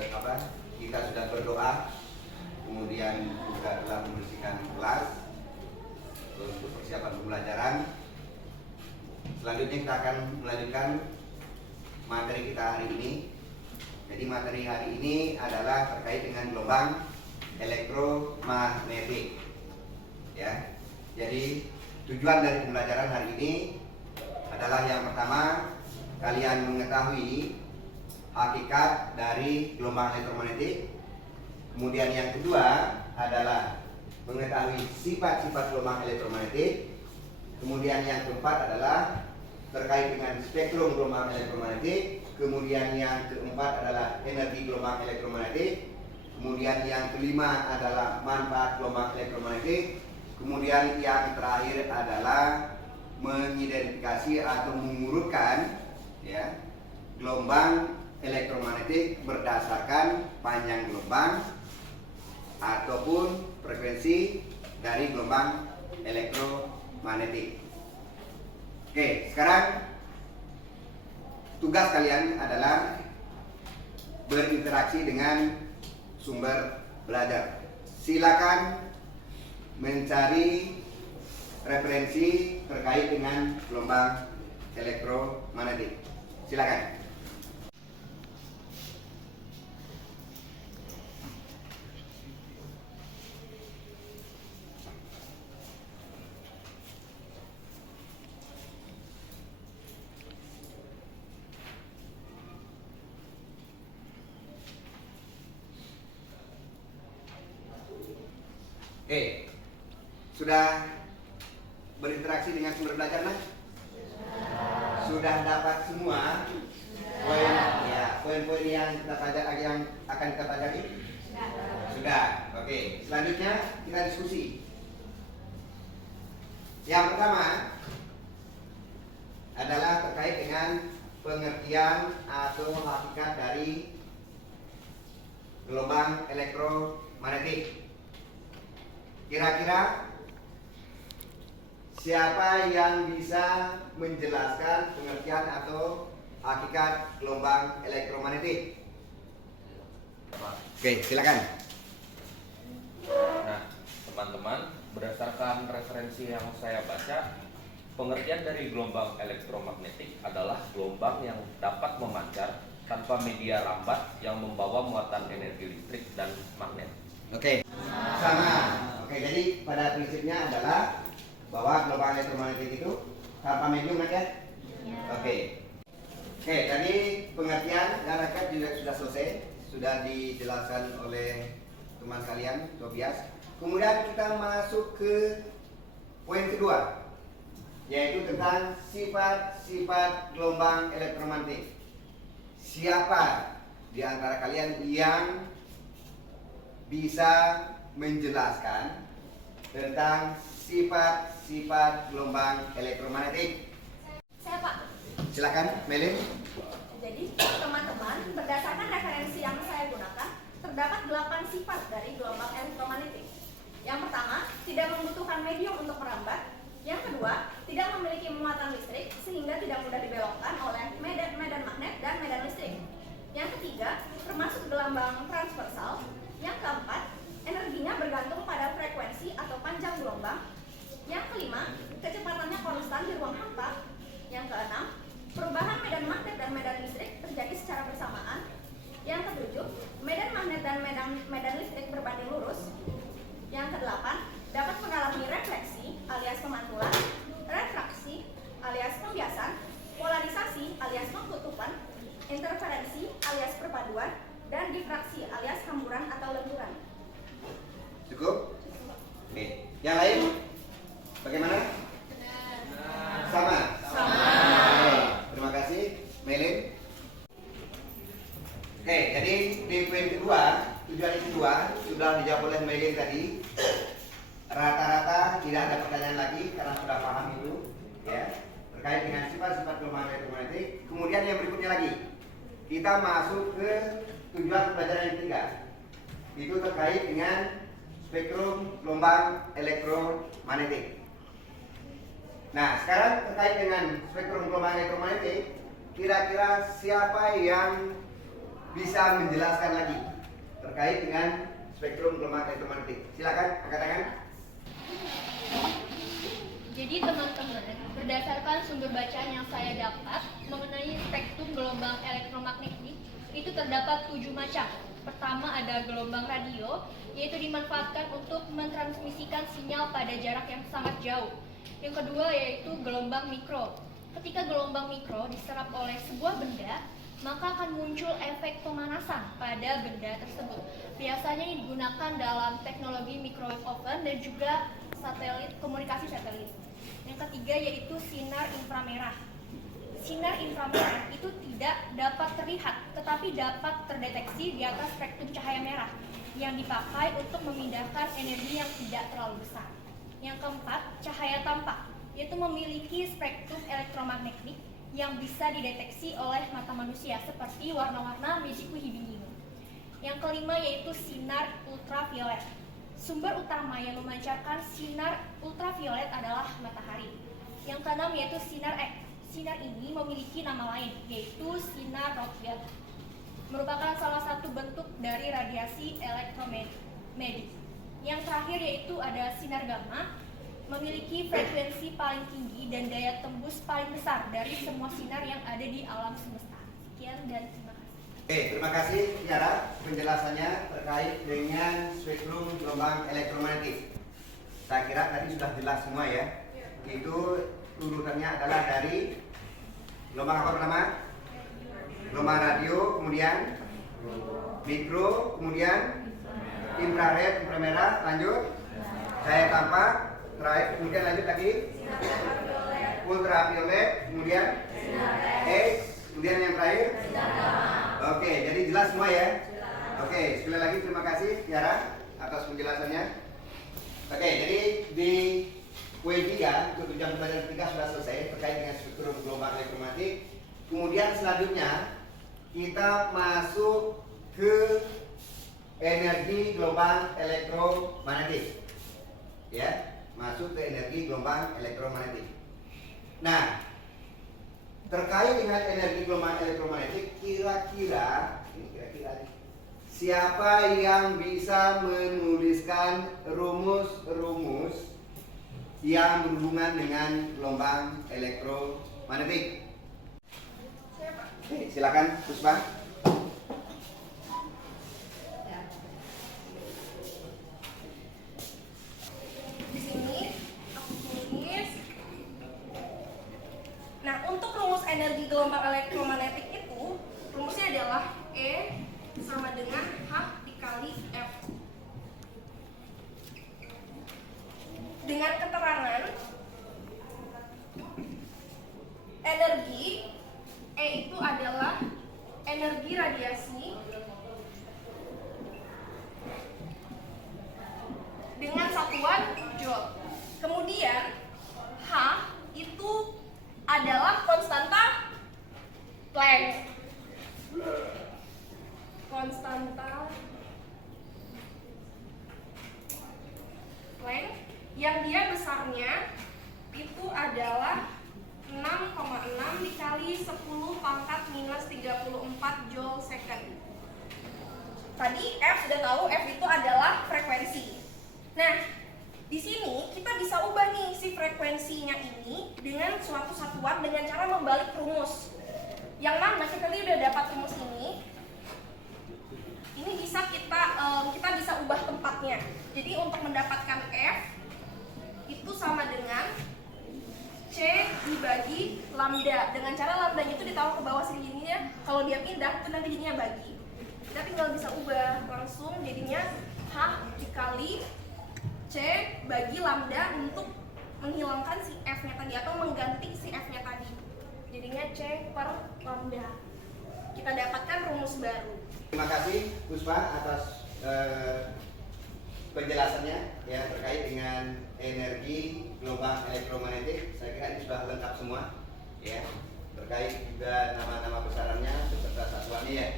kita sudah berdoa, kemudian juga telah membersihkan kelas untuk persiapan pembelajaran. Selanjutnya kita akan melanjutkan materi kita hari ini. Jadi materi hari ini adalah terkait dengan gelombang elektromagnetik. Ya. Jadi tujuan dari pembelajaran hari ini adalah yang pertama, kalian mengetahui hakikat dari gelombang elektromagnetik. Kemudian yang kedua adalah mengetahui sifat-sifat gelombang elektromagnetik. Kemudian yang keempat adalah terkait dengan spektrum gelombang elektromagnetik. Kemudian yang keempat adalah energi gelombang elektromagnetik. Kemudian yang kelima adalah manfaat gelombang elektromagnetik. Kemudian yang terakhir adalah mengidentifikasi atau mengurutkan ya, gelombang elektromagnetik berdasarkan panjang gelombang ataupun frekuensi dari gelombang elektromagnetik. Oke, sekarang tugas kalian adalah berinteraksi dengan sumber belajar. Silakan mencari referensi terkait dengan gelombang elektromagnetik. Silakan. Oke, sudah berinteraksi dengan sumber belajar, nah? Sudah dapat semua poin, ya, poin-poin yang kita pelajari, yang akan kita pelajari? Sudah. Oke, selanjutnya kita diskusi. Yang pertama adalah terkait dengan pengertian atau hakikat dari gelombang elektromagnetik. Kira-kira siapa yang bisa menjelaskan pengertian atau hakikat gelombang elektromagnetik? Oke, silakan. Nah, teman-teman, berdasarkan referensi yang saya baca, pengertian dari gelombang elektromagnetik adalah gelombang yang dapat memancar tanpa media rambat yang membawa muatan energi listrik dan magnet. Oke, sama. Oke, jadi pada prinsipnya adalah bahwa gelombang elektromagnetik itu tanpa medium, ya? Oke. Oke, tadi pengertian dan hakikat juga sudah selesai, sudah dijelaskan oleh teman kalian, Tobias. Kemudian kita masuk ke poin kedua, yaitu tentang sifat-sifat gelombang elektromagnetik. Siapa di antara kalian yang bisa menjelaskan tentang sifat-sifat gelombang elektromagnetik? Saya, Pak. Silakan, Melin. Jadi, teman-teman, berdasarkan referensi yang saya gunakan, terdapat 8 sifat dari gelombang elektromagnetik. Yang pertama, tidak membutuhkan medium untuk merambat. Yang kedua, tidak memiliki muatan listrik sehingga tidak mudah dibelokkan oleh medan magnet dan medan listrik. Yang ketiga, termasuk gelombang transversal. Yang keempat, energinya bergantung pada frekuensi atau panjang gelombang. Yang kelima, kecepatannya konstan di ruang hampa. Yang keenam, perubahan medan magnet dan medan listrik terjadi secara bersamaan. Yang ketujuh, medan magnet dan medan listrik berbanding lurus. Yang kedelapan, dapat mengalami refleksi alias pemantulan, refraksi alias pembiasan, polarisasi alias pengkutupan, interferensi alias perpaduan, dan difraksi alias hamburan atau lenturan. Cukup? Oke. Yang lain? Bagaimana? Sama? Sama. Oke. Terima kasih, Melin. Oke, jadi di poin kedua, tujuan yang kedua sudah dijawab oleh Melin tadi. Rata-rata tidak ada pertanyaan lagi karena sudah paham itu, ya, terkait dengan sifat-sifat gelombang elektromagnetik. Kemudian yang berikutnya lagi, kita masuk ke tujuan pelajaran yang ketiga. Itu terkait dengan spektrum gelombang elektromagnetik. Nah, sekarang terkait dengan spektrum gelombang elektromagnetik, kira-kira siapa yang bisa menjelaskan lagi terkait dengan spektrum gelombang elektromagnetik. Silakan angkat tangan. Jadi teman-teman, berdasarkan sumber bacaan yang saya dapat mengenai spektrum gelombang elektromagnetik, itu terdapat 7 macam. Pertama ada gelombang radio, yaitu dimanfaatkan untuk mentransmisikan sinyal pada jarak yang sangat jauh. Yang kedua yaitu gelombang mikro. Ketika gelombang mikro diserap oleh sebuah benda, maka akan muncul efek pemanasan pada benda tersebut. Biasanya ini digunakan dalam teknologi microwave oven dan juga satelit, komunikasi satelit. Yang ketiga yaitu sinar inframerah. Sinar inframerah itu tidak dapat terlihat, tetapi dapat terdeteksi di atas spektrum cahaya merah yang dipakai untuk memindahkan energi yang tidak terlalu besar. Yang keempat, cahaya tampak, yaitu memiliki spektrum elektromagnetik yang bisa dideteksi oleh mata manusia seperti warna-warna Mijiku Hibinimu. Yang kelima yaitu sinar ultraviolet. Sumber utama yang memancarkan sinar ultraviolet adalah matahari. Yang keenam yaitu sinar X. Sinar ini memiliki nama lain, yaitu sinar Rothschild. Merupakan salah satu bentuk dari radiasi elektromagnetik. Yang terakhir yaitu ada sinar gamma, memiliki frekuensi paling tinggi dan daya tembus paling besar dari semua sinar yang ada di alam semesta. Sekian dan terima kasih. Oke, terima kasih Tiara penjelasannya terkait dengan spektrum gelombang elektromagnetik. Saya kira tadi sudah jelas semua ya. Itu urutannya adalah dari gelombang apa pertama? Gelombang radio, kemudian mikro, kemudian infrared, inframerah, lanjut cahaya tampak, terakhir, kemudian lanjut lagi ultraviolet, kemudian X, kemudian yang terakhir. Oke, jadi jelas semua ya. Oke, sekali lagi terima kasih Tiara atas penjelasannya. Oke, jadi di W3 untuk tujuan pembelajaran ketiga sudah selesai terkait dengan spektrum gelombang elektromagnetik. Kemudian selanjutnya kita masuk ke energi gelombang elektromagnetik. Ya, masuk ke energi gelombang elektromagnetik. Nah, terkait dengan energi gelombang elektromagnetik, kira-kira siapa yang bisa menuliskan rumus-rumus yang berhubungan dengan gelombang elektromagnetik? Oke, silakan Puspa. Di sini aku tulis. Nah, untuk rumus energi gelombang elektromagnetik itu rumusnya adalah E sama dengan H dikali F. Dengan keterangan energi E itu adalah energi radiasi dengan satuan joule. Kemudian H itu adalah konstanta Planck. Konstanta Planck yang dia besarnya itu adalah 6,6 dikali 10 pangkat minus 34 joule second. Tadi F sudah tahu, F itu adalah frekuensi. Nah, di sini kita bisa ubah nih si frekuensinya ini dengan suatu satuan dengan cara membalik rumus. Yang mana kita tadi udah dapat rumus ini bisa kita bisa ubah tempatnya. Jadi untuk mendapatkan F itu sama dengan C dibagi lambda. Dengan cara lambdanya itu ditaruh ke bawah sini ya. Kalau dia pindah itu nanti jadinya bagi. Kita tinggal bisa ubah langsung jadinya H dikali C bagi lambda untuk menghilangkan si F-nya tadi atau mengganti si F-nya tadi. Jadinya C per lambda. Kita dapatkan rumus baru. Terima kasih Puspa atas penjelasannya ya terkait dengan energi gelombang elektromagnetik. Saya kira ini sudah lengkap semua ya, terkait juga nama-nama besarannya beserta satuannya ya.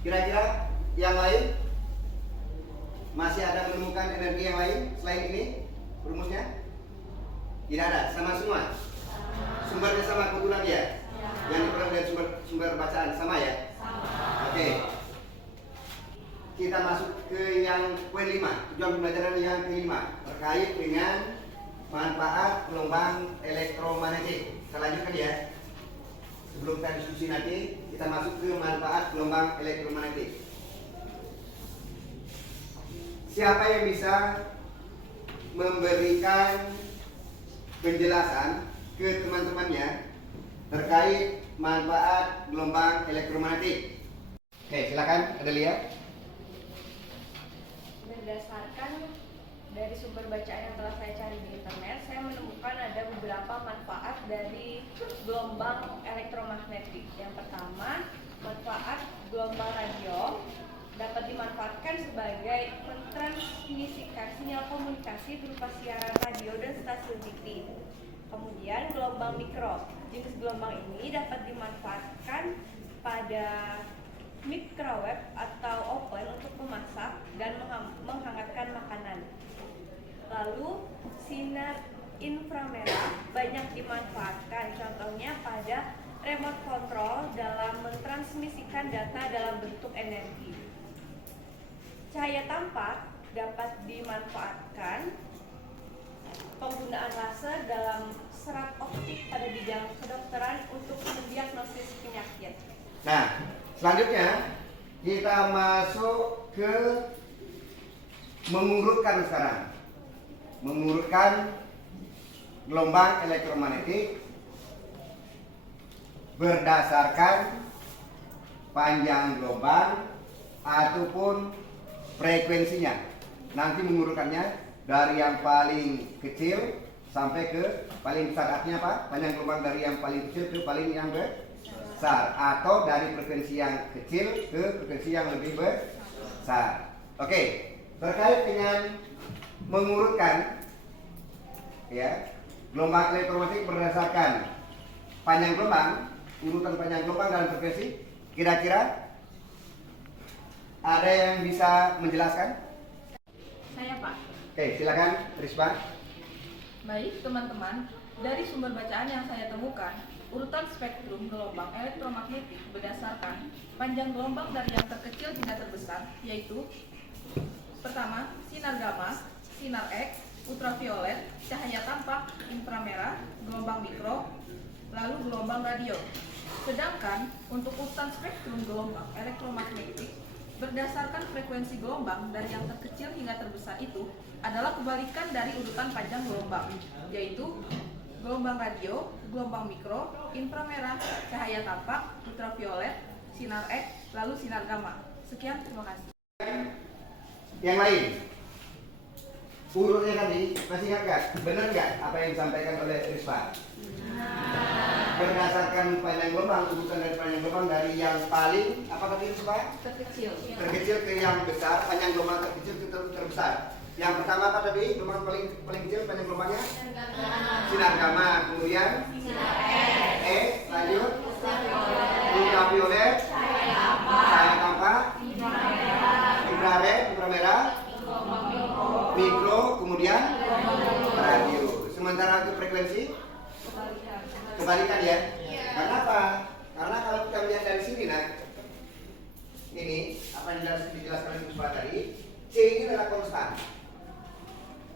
Kira-kira yang lain masih ada menemukan energi yang lain selain ini rumusnya? Tidak ada, sama semua. Sumbernya sama kebetulan ya. Yang diperoleh dari sumber bacaan sama ya. Oke. kelima, tujuan pembelajaran yang kelima terkait dengan manfaat gelombang elektromagnetik. Saya lanjutkan ya. Sebelum kita diskusi nanti, kita masuk ke manfaat gelombang elektromagnetik. Siapa yang bisa memberikan penjelasan ke teman-temannya terkait manfaat gelombang elektromagnetik? Oke, silakan Adelia. Berdasarkan dari sumber bacaan yang telah saya cari di internet, saya menemukan ada beberapa manfaat dari gelombang elektromagnetik. Yang pertama, manfaat gelombang radio dapat dimanfaatkan sebagai mentransmisikan sinyal komunikasi berupa siaran radio dan stasiun TV. Kemudian gelombang mikro, jenis gelombang ini dapat dimanfaatkan pada microwave atau oven untuk memasak dan menghangatkan makanan. Lalu sinar inframerah banyak dimanfaatkan, contohnya pada remote control dalam mentransmisikan data dalam bentuk energi. Cahaya tampak dapat dimanfaatkan penggunaan laser dalam serat optik pada bidang kedokteran untuk mendiagnosis penyakit. Nah, selanjutnya kita masuk ke mengurutkan sekarang. Mengurutkan gelombang elektromagnetik berdasarkan panjang gelombang ataupun frekuensinya. Nanti mengurutkannya dari yang paling kecil sampai ke paling besar. Artinya apa? Panjang gelombang dari yang paling kecil ke paling yang besar, atau dari frekuensi yang kecil ke frekuensi yang lebih besar. Oke, terkait dengan mengurutkan ya, gelombang elektromagnetik berdasarkan panjang gelombang, urutan panjang gelombang dan frekuensi, kira-kira ada yang bisa menjelaskan? Saya, Pak. Oke, silakan Risma. Baik, teman-teman, dari sumber bacaan yang saya temukan, urutan spektrum gelombang elektromagnetik berdasarkan panjang gelombang dari yang terkecil hingga terbesar, yaitu pertama, sinar gamma, sinar X, ultraviolet, cahaya tampak, inframerah, gelombang mikro, lalu gelombang radio. Sedangkan untuk urutan spektrum gelombang elektromagnetik berdasarkan frekuensi gelombang dari yang terkecil hingga terbesar itu adalah kebalikan dari urutan panjang gelombang, yaitu gelombang radio, gelombang mikro, inframerah, cahaya tampak, ultraviolet, sinar X, lalu sinar gamma. Sekian, terima kasih. Yang lain, urutnya tadi masih ingat nggak? Benar nggak apa yang disampaikan oleh Risma? Berdasarkan panjang gelombang, urutan dari panjang gelombang dari yang paling apa tadi Risma? Terkecil. Terkecil ke yang besar, panjang gelombang terkecil ke terbesar. Yang pertama apa tadi? Gelombang paling kecil panjang gelombangnya? Sinar gamma. Kemudian X, lanjut ultraviolet, cahaya tampak, infrared, inframerah, mikro, kemudian radio. Sementara untuk frekuensi kebalikan ya. Karena apa? Karena kalau kita melihat dari sini, nah, ini apa yang dijelaskan oleh Puspa tadi, C ini adalah konstan.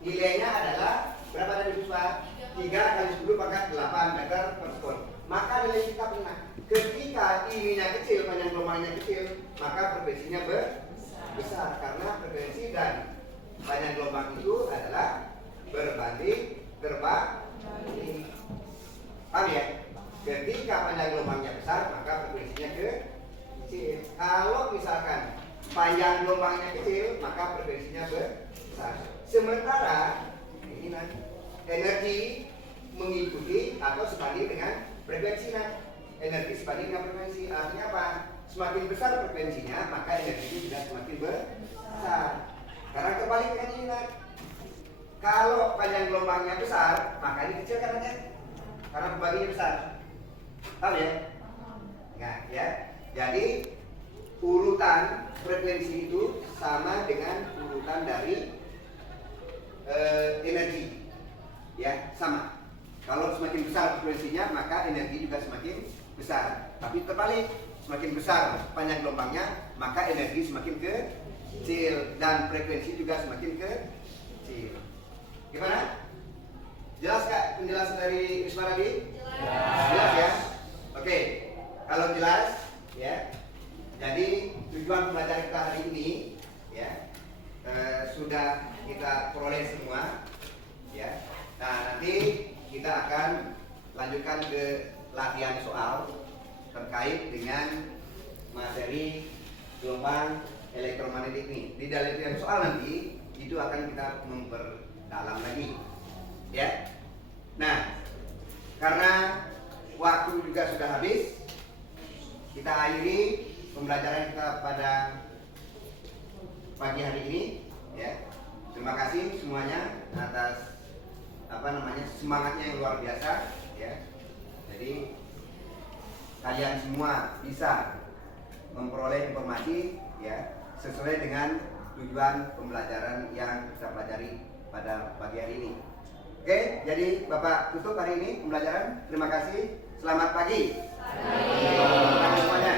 Nilainya adalah berapa tadi Puspa? 3 kali 10 pangkat 8 meter per sekon. Maka nilai kita benar. Ketika ininya kecil, panjang gelombangnya kecil, maka frekuensinya besar karena frekuensi dan panjang gelombang itu adalah berbanding terbalik. Paham ya? Ketika panjang gelombangnya besar, maka frekuensinya kecil. Kalau misalkan panjang gelombangnya kecil, maka frekuensinya besar. Sementara ini nanti energi mengikuti atau sebanding dengan frekuensi. Energi sebanding dengan frekuensi. Artinya apa? Semakin besar frekuensinya, maka energinya juga semakin besar. Karena kebalik dengan ini. Kalau panjang gelombangnya besar, maka ini kecil karena pembagiannya besar. Tahu ya? Nah, ya. Jadi urutan frekuensi itu sama dengan urutan dari energi, ya, sama. Kalau semakin besar frekuensinya, maka energi juga semakin besar. Tapi terbalik, semakin besar panjang gelombangnya, maka energi semakin kecil dan frekuensi juga semakin kecil. Gimana? Jelas Kak penjelasan dari Wisma tadi? Jelas ya? Oke, kalau jelas ya. Jadi tujuan pembelajaran kita hari ini ya sudah kita peroleh semua ya. Nah, nanti kita akan lanjutkan ke latihan soal terkait dengan materi gelombang elektromagnetik ini. Di dalam latihan soal nanti itu akan kita memperdalam lagi ya. Nah, karena waktu juga sudah habis, kita akhiri pembelajaran kita pada pagi hari ini ya. Terima kasih semuanya atas semangatnya yang luar biasa ya. Jadi kalian semua bisa memperoleh informasi ya sesuai dengan tujuan pembelajaran yang kita pelajari pada pagi hari ini. Oke, jadi Bapak tutup hari ini pembelajaran. Terima kasih. Selamat pagi. Terima kasih semuanya.